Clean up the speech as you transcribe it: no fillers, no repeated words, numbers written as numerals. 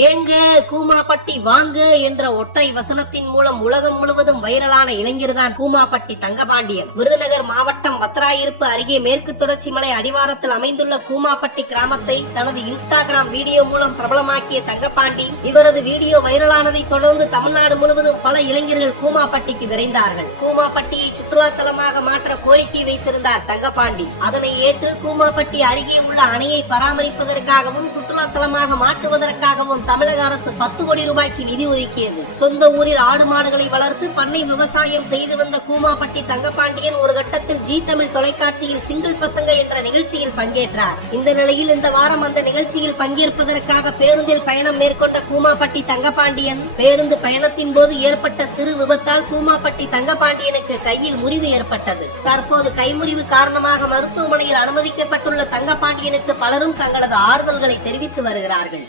ஏங்க கூமாப்பட்டி வாங்க என்ற ஒற்றை வசனத்தின் மூலம் உலகம் முழுவதும் வைரலான இளைஞர்தான் கூமாப்பட்டி தங்கபாண்டியன். விருதுநகர் மாவட்டம் வத்ராயிருப்பு அருகே மேற்கு தொடர்ச்சி மலை அடிவாரத்தில் அமைந்துள்ள கூமாப்பட்டி கிராமத்தை தனது இன்ஸ்டாகிராம் வீடியோ மூலம் பிரபலமாக்கிய தங்கபாண்டி, இவரது வீடியோ வைரலானதை தொடர்ந்து தமிழ்நாடு முழுவதும் பல இளைஞர்கள் கூமாப்பட்டிக்கு விரைந்தார்கள். கூமாப்பட்டியை சுற்றுலா தலமாக மாற்ற கோரிக்கை வைத்திருந்தார் தங்கபாண்டி. அதனை ஏற்று கூமாப்பட்டி அருகே உள்ள அணையை பராமரிப்பதற்காகவும் சுற்றுலா தலமாக மாற்றுவதற்காகவும் தமிழக அரசு 10 கோடி ரூபாய்க்கு நிதி ஒதுக்கியது. சொந்த ஊரில் ஆடு மாடுகளை வளர்த்து பண்ணை விவசாயம் செய்து வந்த கூமாப்பட்டி தங்கபாண்டியன் ஒரு கட்டத்தில் ஜி தமிழ் தொலைக்காட்சியில் சிங்கிள் பசங்க என்ற நிகழ்ச்சியில் பங்கேற்றார். இந்த நிலையில் இந்த வாரம் அந்த நிகழ்ச்சியில் பங்கேற்பதற்காக பேருந்தில் பயணம் மேற்கொண்ட கூமாப்பட்டி தங்கபாண்டியன், பேருந்து பயணத்தின் போது ஏற்பட்ட சிறு விபத்தால் கூமாப்பட்டி தங்கபாண்டியனுக்கு கையில் முறிவு ஏற்பட்டது. தற்போது கைமுறிவு காரணமாக மருத்துவமனையில் அனுமதிக்கப்பட்டுள்ள தங்கபாண்டியனுக்கு பலரும் தங்களது ஆறுதல்களை தெரிவித்து வருகிறார்கள்.